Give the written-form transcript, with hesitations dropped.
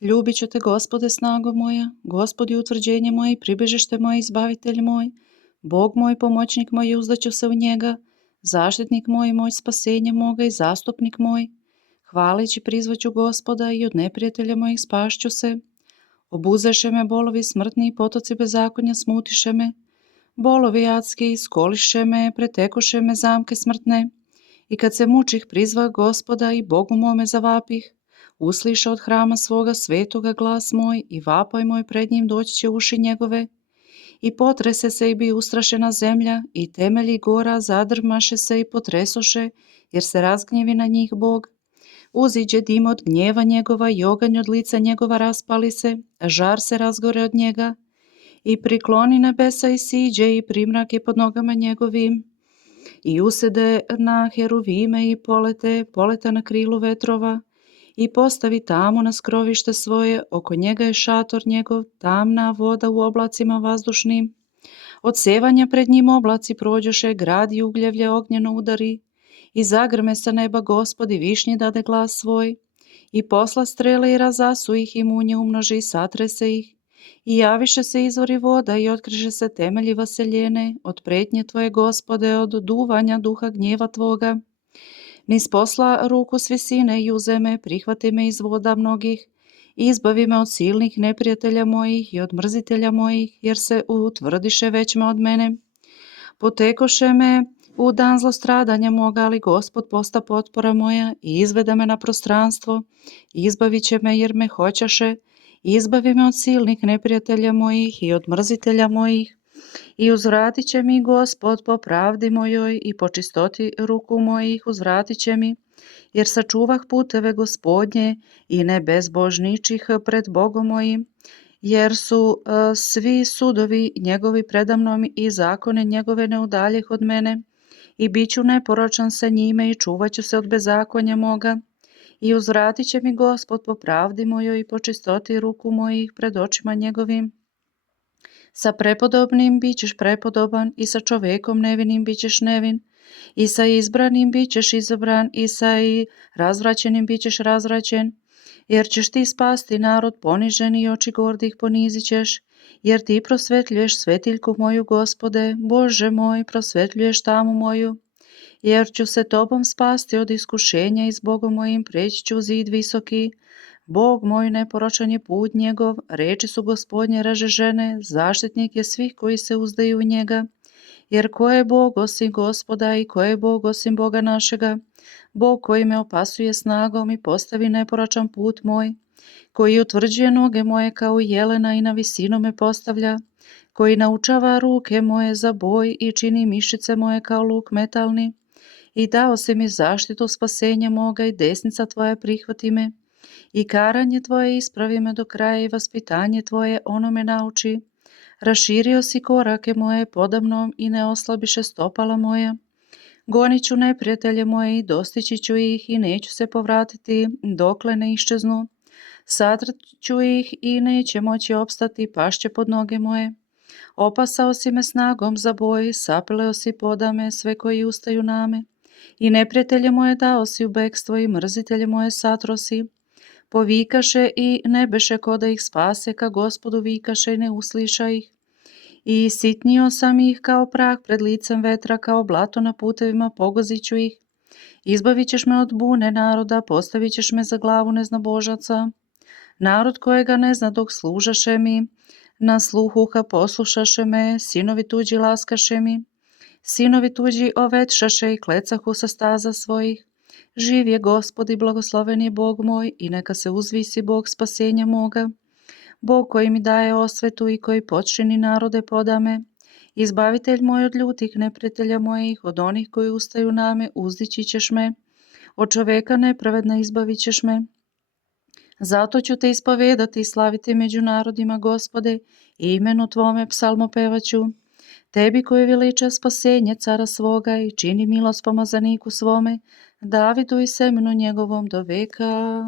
Ljubit ću te, Gospode, snago moja, Gospodi utvrđenje moje i pribežište moje, izbavitelj moj, Bog moj, pomoćnik moj, i uzdaću se u njega, zaštitnik moj, moj spasenje moga i zastupnik moj. Hvaleći prizvaću Gospoda i od neprijatelja mojih spašću se. Obuzeše me bolovi smrtni i potoci bezakonja smutiše me. Bolovi adski skoliše me, pretekoše me zamke smrtne. I kad se mučih prizvah Gospoda i Bogu mome zavapih, usliša od hrama svoga svetoga glas moj i vapaj moj pred njim doći će uši njegove. I potrese se i bi ustrašena zemlja i temelji gora zadrmaše se i potresoše, jer se razgnjevi na njih Bog. Uziđe dim od gnjeva njegova i oganj od lica njegova raspali se, a žar se razgore od njega. I prikloni nebesa i siđe i primrak je pod nogama njegovim. I usede na heruvime i polete na krilu vetrova. I postavi tamo na skrovište svoje, oko njega je šator njegov, tamna voda u oblacima vazdušnim. Od sevanja pred njim oblaci prođoše, grad i ugljevlje ognjeno udari. I zagrme sa neba Gospodi, višnji dade glas svoj. I posla strele i razasu ih i munje umnoži i satrese ih. I javiše se izvori voda i otkriže se temelji vaseljene, od pretnje tvoje, Gospode, od duvanja duha gnjeva tvoga. Niz posla ruku s visine i uzeme, prihvati me iz voda mnogih, i izbavi me od silnih neprijatelja mojih i od mrzitelja mojih, jer se utvrdiše većma od mene. Potekoše me u dan zlostradanja moga, ali Gospod posta potpora moja i izveda me na prostranstvo, izbavit će me jer me hoćaše, izbavi me od silnih neprijatelja mojih i od mrzitelja mojih. I uzvratit će mi Gospod po pravdi mojoj i po čistoti ruku mojih uzvratit će mi, jer sačuvah puteve Gospodnje i ne bezbožničih pred Bogom mojim, jer su svi sudovi njegovi predamnom i zakone njegove ne udaljeh od mene, i bit ću neporočan sa njime i čuvat ću se od bezakonja moga. I uzvratit će mi Gospod po pravdi mojoj i po čistoti ruku mojih pred očima njegovim. Sa prepodobnim bit ćeš prepodoban i sa čovekom nevinim bit ćeš nevin, i sa izbranim bit ćeš izabran i sa i razvraćenim bit ćeš razvraćen, jer ćeš ti spasti narod ponižen i oči gordih ponizit ćeš, jer ti prosvetljuješ svetiljku moju, Gospode, Bože moj, prosvetljuješ tamu moju, jer ću se tobom spasti od iskušenja i s Bogom mojim preći ću zid visoki. Bog moj, neporočan je put njegov, reči su Gospodnje ražežene, zaštitnik je svih koji se uzdaju u njega. Jer ko je Bog osim Gospoda i ko je Bog osim Boga našega? Bog koji me opasuje snagom i postavi neporočan put moj, koji utvrđuje noge moje kao jelena i na visinu me postavlja, koji naučava ruke moje za boj i čini mišice moje kao luk metalni. I dao si mi zaštitu spasenja moga i desnica tvoja prihvati me. I karanje tvoje ispravi me do kraja i vaspitanje tvoje ono me nauči. Raširio si korake moje podamnom i ne oslabiše stopala moja. Gonit ću neprijatelje moje i dostići ću ih i neću se povratiti dokle ne iščeznu. Satrat ću ih i neće moći opstati, pašće pod noge moje. Opasao si me snagom za boj, sapeleo si podame sve koji ustaju name. I neprijatelje moje dao si u bekstvo i mrzitelje moje satrosi. Povikaše i ne beše ko da ih spase, ka Gospodu vikaše i ne usliša ih. I sitnio sam ih kao prah pred licem vetra, kao blato na putevima pogozit ću ih. Izbavit ćeš me od bune naroda, postavit ćeš me za glavu neznabožaca. Narod kojega ne zna dok služaše mi, na sluhuha poslušaše me, sinovi tuđi laskaše mi. Sinovi tuđi ovetšaše i klecahu sa staza svojih. Živ je Gospod i blagosloven je Bog moj i neka se uzvisi Bog spasenja moga. Bog koji mi daje osvetu i koji potčini narode podame. Izbavitelj moj od ljutih neprijatelja mojih, od onih koji ustaju na me, uzdići ćeš me. Od čoveka nepravedna izbavit ćeš me. Zato ću te ispovedati i slaviti među narodima, Gospode, i imenu tvome psalmopevaću. Tebi koji veliča spasenje cara svoga i čini milost pomazaniku svome, Davidu i semenu njegovom do veka.